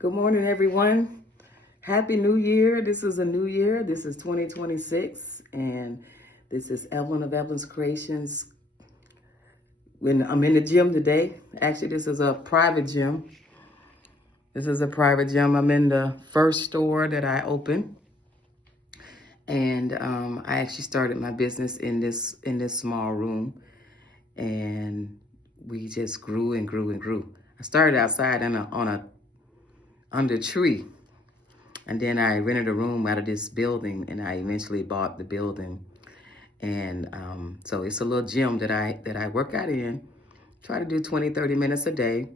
Good morning, everyone. Happy New Year. This is a new year. This is 2026, and this is Evelyn of Evelyn's Creations. When I'm in the gym today, actually, this is a private gym. I'm in the first store that I opened, and I actually started my business in this small room, and we just grew and grew and grew. I started outside under a tree. And then I rented a room out of this building, and I eventually bought the building. And so it's a little gym that I work out in. Try to do 20, 30 minutes a day.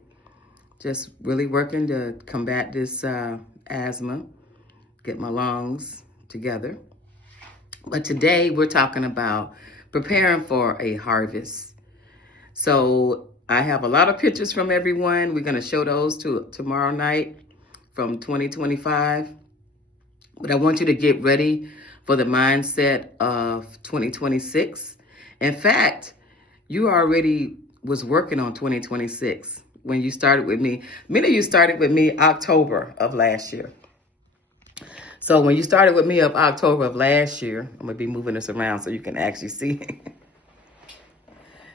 Just really working to combat this asthma, get my lungs together. But today we're talking about preparing for a harvest. So I have a lot of pictures from everyone. We're going to show those tomorrow night from 2025. But I want you to get ready for the mindset of 2026. In fact, you already was working on 2026 when you started with me. Many of you started with me October of last year. So when you started with me of October of last year, I'm going to be moving this around so you can actually see.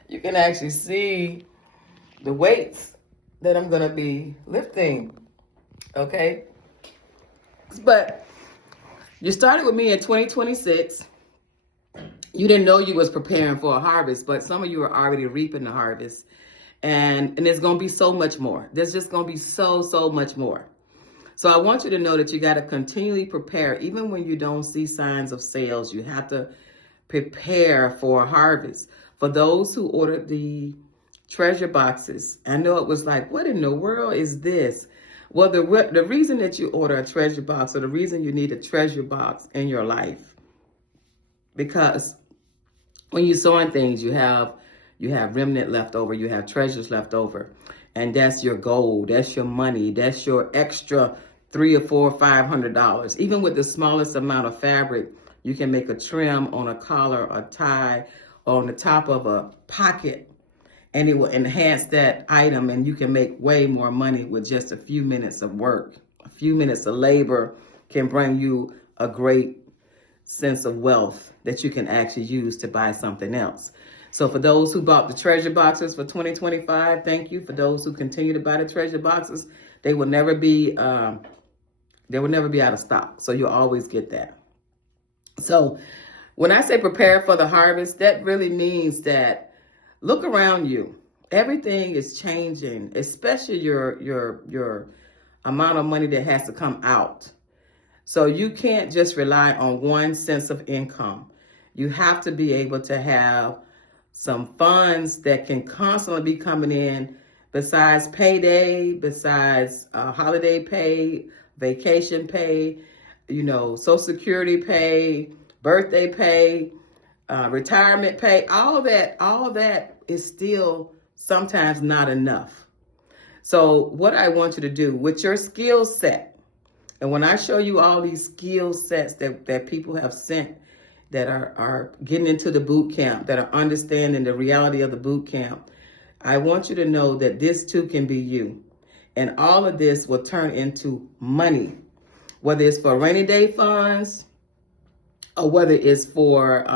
You can actually see the weights that I'm going to be lifting. Okay? But you started with me in 2026. You didn't know you was preparing for a harvest, but some of you are already reaping the harvest. And there's going to be so much more. There's just going to be so much more. So I want you to know that you got to continually prepare. Even when you don't see signs of sales, you have to prepare for a harvest. For those who ordered the treasure boxes, I know it was like, what in the world is this? Well, the reason that you order a treasure box, or the reason you need a treasure box in your life, because when you're sowing things, you have remnant left over, you have treasures left over, and that's your gold, that's your money, that's your extra $300 or $400, $500. Even with the smallest amount of fabric, you can make a trim on a collar, a tie, or on the top of a pocket. And it will enhance that item, and you can make way more money with just a few minutes of work. A few minutes of labor can bring you a great sense of wealth that you can actually use to buy something else. So for those who bought the treasure boxes for 2025, thank you. For those who continue to buy the treasure boxes, they will never be out of stock. So you'll always get that. So when I say prepare for the harvest, that really means that look around you. Everything is changing, especially your amount of money that has to come out. So you can't just rely on one sense of income. You have to be able to have some funds that can constantly be coming in besides payday, besides holiday pay, vacation pay, Social Security pay, birthday pay, retirement pay. All that is still sometimes not enough. So what I want you to do with your skill set, and when I show you all these skill sets that people have sent, that are getting into the boot camp, that are understanding the reality of the boot camp, I want you to know that this too can be you. And all of this will turn into money, whether it's for rainy day funds, or whether it's for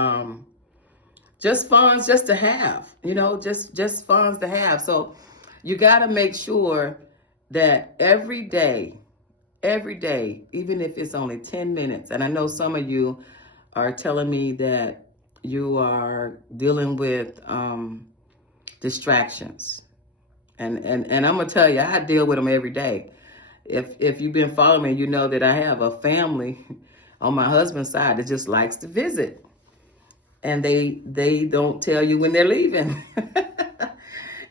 just funds just to have, just funds to have. So you got to make sure that every day, even if it's only 10 minutes, and I know some of you are telling me that you are dealing with distractions. And I'm going to tell you, I deal with them every day. If you've been following me, you know that I have a family on my husband's side that just likes to visit. And they don't tell you when they're leaving.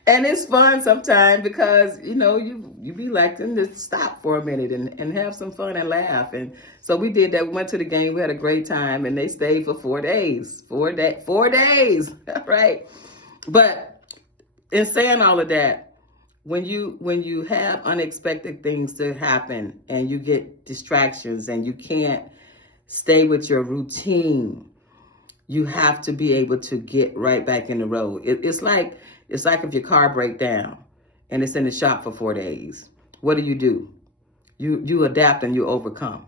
And it's fun sometimes because, you be like them to stop for a minute and have some fun and laugh. And so we did that. We went to the game. We had a great time, and they stayed for 4 days. 4 days, right? But in saying all of that, when you have unexpected things to happen and you get distractions and you can't stay with your routine, you have to be able to get right back in the road. It's like if your car breaks down and it's in the shop for 4 days. What do? You adapt and you overcome.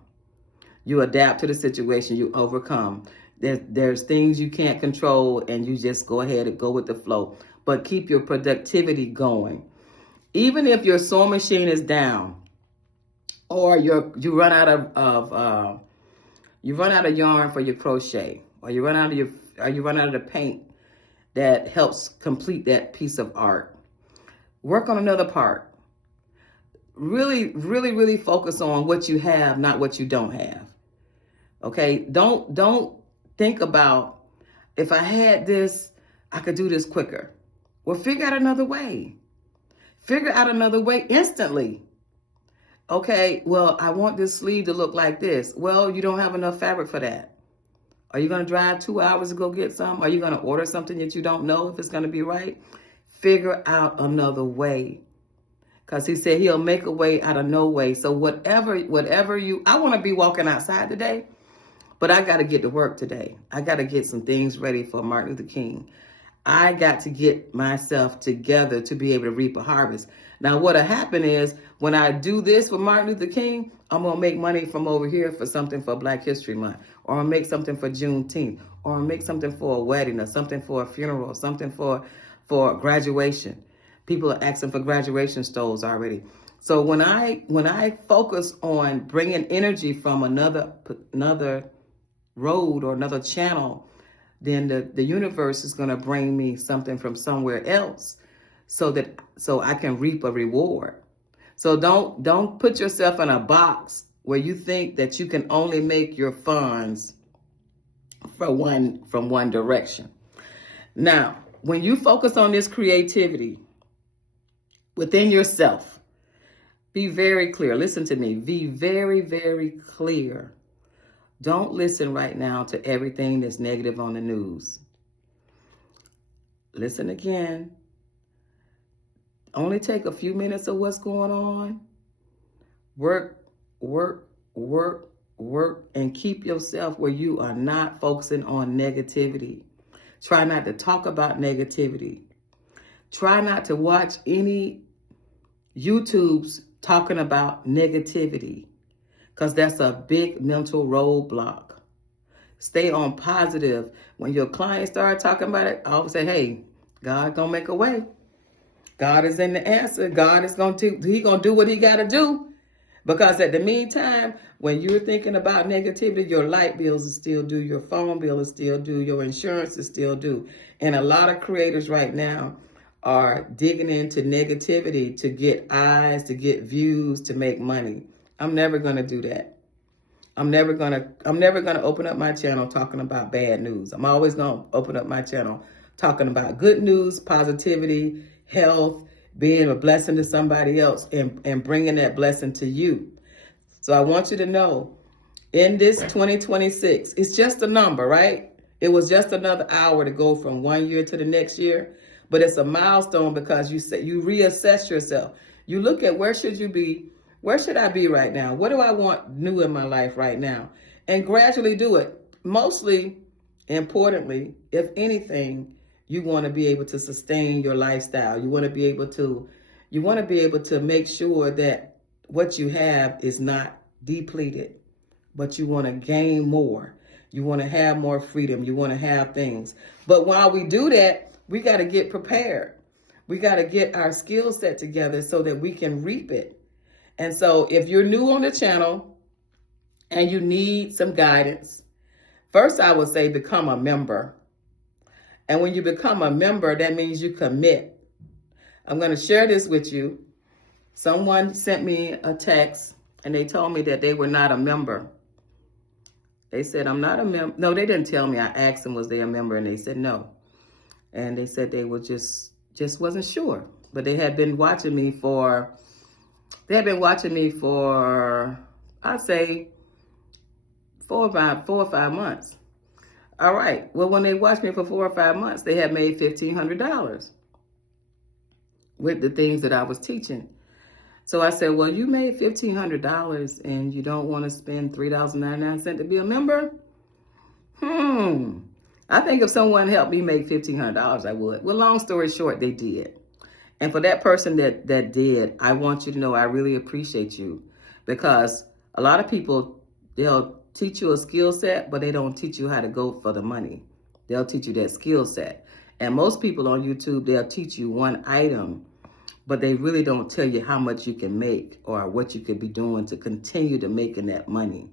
You adapt to the situation, you overcome. There's things you can't control, and you just go ahead and go with the flow. But keep your productivity going. Even if your sewing machine is down, or you run out of yarn for your crochet, or you run out of the paint that helps complete that piece of art. Work on another part. Really, really, really focus on what you have, not what you don't have. Okay? Don't think about, if I had this, I could do this quicker. Well, figure out another way. Figure out another way instantly. Okay, well, I want this sleeve to look like this. Well, you don't have enough fabric for that. Are you going to drive 2 hours to go get some? Are you going to order something that you don't know if it's going to be right? Figure out another way. Because he said he'll make a way out of no way. So whatever I want to be walking outside today, but I got to get to work today. I got to get some things ready for Martin Luther King. I got to get myself together to be able to reap a harvest. Now, what'll happen is, when I do this for Martin Luther King, I'm going to make money from over here for something for Black History Month, or I'll make something for Juneteenth, or I'll make something for a wedding, or something for a funeral, or something for graduation. People are asking for graduation stoles already. So when I focus on bringing energy from another road or another channel, then the universe is going to bring me something from somewhere else, so I can reap a reward. So don't put yourself in a box where you think that you can only make your funds from one direction. Now, when you focus on this creativity within yourself, be very clear. Listen to me. Be very, very clear. Don't listen right now to everything that's negative on the news. Listen again. Only take a few minutes of what's going on. Work, and keep yourself where you are not focusing on negativity. Try not to talk about negativity. Try not to watch any YouTubes talking about negativity, because that's a big mental roadblock. Stay on positive. When your clients start talking about it, I always say, hey, God gonna make a way. God is in the answer. God is gonna do what he gotta do. Because at the meantime, when you're thinking about negativity, your light bills is still due, your phone bill is still due, your insurance is still due. And a lot of creators right now are digging into negativity to get eyes, to get views, to make money. I'm never gonna do that. I'm never gonna open up my channel talking about bad news. I'm always gonna open up my channel talking about good news, positivity, health, being a blessing to somebody else, and bringing that blessing to you. So I want you to know, in this 2026, it's just a number, right? It was just another hour to go from 1 year to the next year, but it's a milestone because you reassess yourself. You look at, where should you be? Where should I be right now? What do I want new in my life right now? And gradually do it. Mostly, importantly, if anything, you want to be able to sustain your lifestyle. You want to be able to make sure that what you have is not depleted, but you want to gain more. You want to have more freedom. You want to have things. But while we do that, we got to get prepared. We got to get our skill set together so that we can reap it. And so if you're new on the channel and you need some guidance, first I would say become a member. And when you become a member, that means you commit. I'm going to share this with you. Someone sent me a text and they told me that they were not a member. They said, I'm not a member. No, they didn't tell me. I asked them, was they a member? And they said no. And they said they were just wasn't sure. But they had been watching me for, I'd say, 4 or 5 months. All right. Well, when they watched me for 4 or 5 months, they had made $1,500 with the things that I was teaching. So I said, well, you made $1,500 and you don't want to spend $3.99 to be a member? I think if someone helped me make $1,500, I would. Well, long story short, they did. And for that person that did, I want you to know I really appreciate you. because a lot of people, they'll teach you a skill set, but they don't teach you how to go for the money. They'll teach you that skill set. And most people on YouTube, they'll teach you one item, but they really don't tell you how much you can make or what you could be doing to continue to making that money.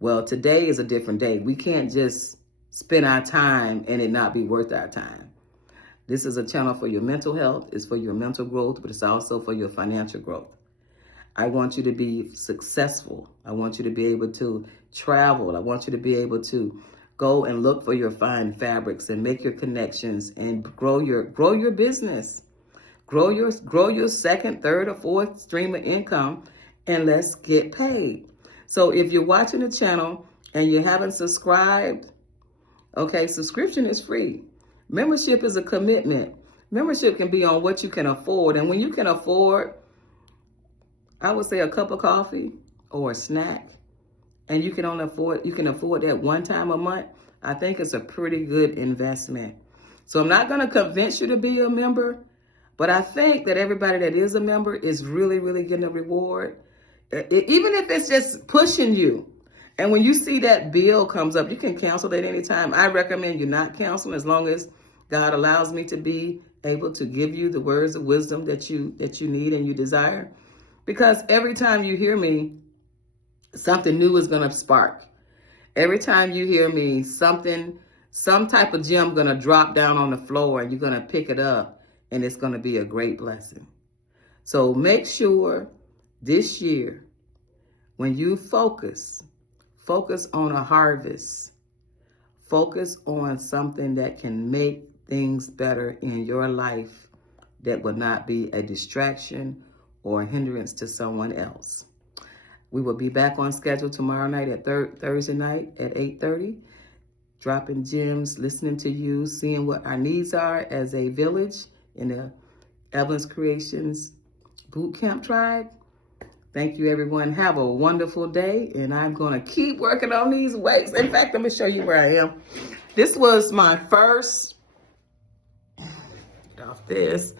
Well, today is a different day. We can't just spend our time and it not be worth our time. This is a channel for your mental health, it's for your mental growth, but it's also for your financial growth. I want you to be successful. I want you to be able to travel. I want you to be able to go and look for your fine fabrics and make your connections and grow your business. Grow your second, third, or fourth stream of income, and let's get paid. So if you're watching the channel and you haven't subscribed, okay, subscription is free. Membership is a commitment. Membership can be on what you can afford. And when you can afford, I would say a cup of coffee or a snack, and you can afford that one time a month, I think it's a pretty good investment. So I'm not going to convince you to be a member, but I think that everybody that is a member is really, really getting a reward. Even if it's just pushing you. And when you see that bill comes up, you can cancel that anytime. I recommend you not cancel as long as God allows me to be able to give you the words of wisdom that you need and you desire. Because every time you hear me, something new is going to spark. Every time you hear me, some type of gem going to drop down on the floor and you're going to pick it up and it's going to be a great blessing. So make sure this year, when you focus on a harvest, focus on something that can make things better in your life that will not be a distraction or a hindrance to someone else. We will be back on schedule tomorrow night at Thursday night at 8:30, dropping gems, listening to you, seeing what our needs are as a village in the Evelyn's Creations Boot Camp Tribe. Thank you, everyone. Have a wonderful day, and I'm going to keep working on these weights. In fact, let me show you where I am. This was my first, get off this.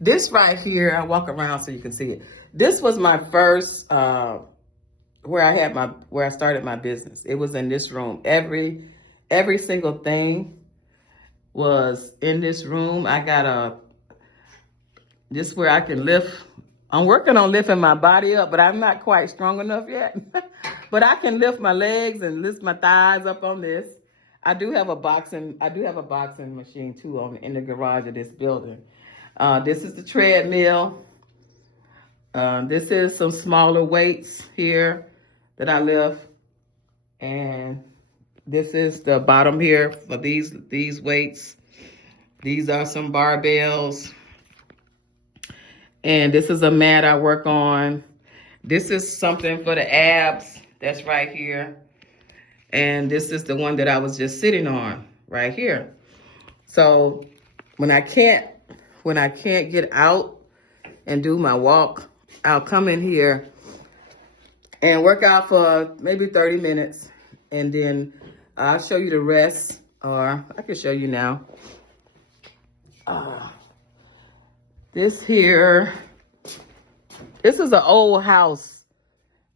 This right here, I walk around so you can see it. This was my first, where I started my business. It was in this room. Every single thing was in this room. I got this where I can lift. I'm working on lifting my body up, but I'm not quite strong enough yet. But I can lift my legs and lift my thighs up on this. I do have a boxing machine too in the garage of this building. This is the treadmill. This is some smaller weights here that I lift. And this is the bottom here for these weights. These are some barbells. And this is a mat I work on. This is something for the abs. That's right here. And this is the one that I was just sitting on right here. So when I can't get out and do my walk, I'll come in here and work out for maybe 30 minutes. And then I'll show you the rest, or I can show you now. This here, this is an old house.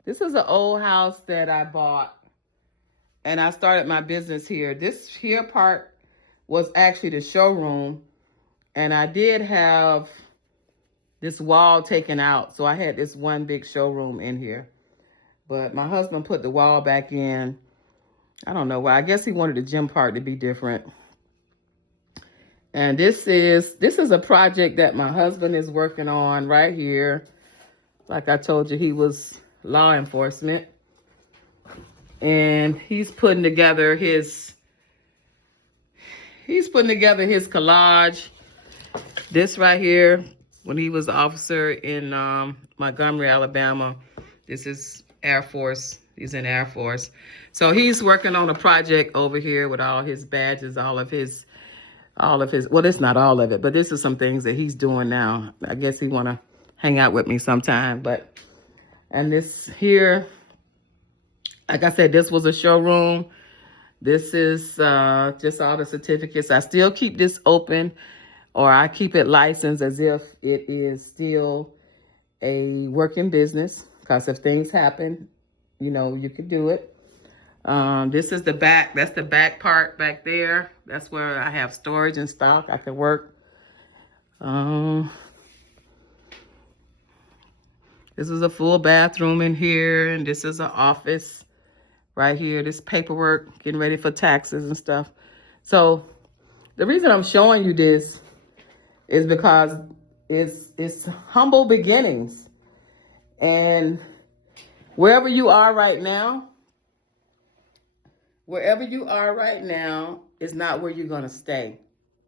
This is an old house that I bought, and I started my business here. This here part was actually the showroom, and I did have this wall taken out, so I had this one big showroom in here. But my husband put the wall back in. I don't know why. I guess he wanted the gym part to be different. And this is a project that my husband is working on right here. Like I told you, he was law enforcement. And he's putting together his collage. This right here, when he was an officer in Montgomery, Alabama. This is Air Force. He's in Air Force. So he's working on a project over here with all his badges, all of his, well, it's not all of it, but this is some things that he's doing now. I guess he want to hang out with me sometime. And this here, like I said, this was a showroom. This is just all the certificates. I still keep this open, or I keep it licensed as if it is still a working business, because if things happen, you know, you could do it. This is the back. That's the back part back there. That's where I have storage and stock. I can work. This is a full bathroom in here, and this is an office right here. This paperwork, getting ready for taxes and stuff. So the reason I'm showing you this is because it's humble beginnings. And wherever you are right now is not where you're going to stay.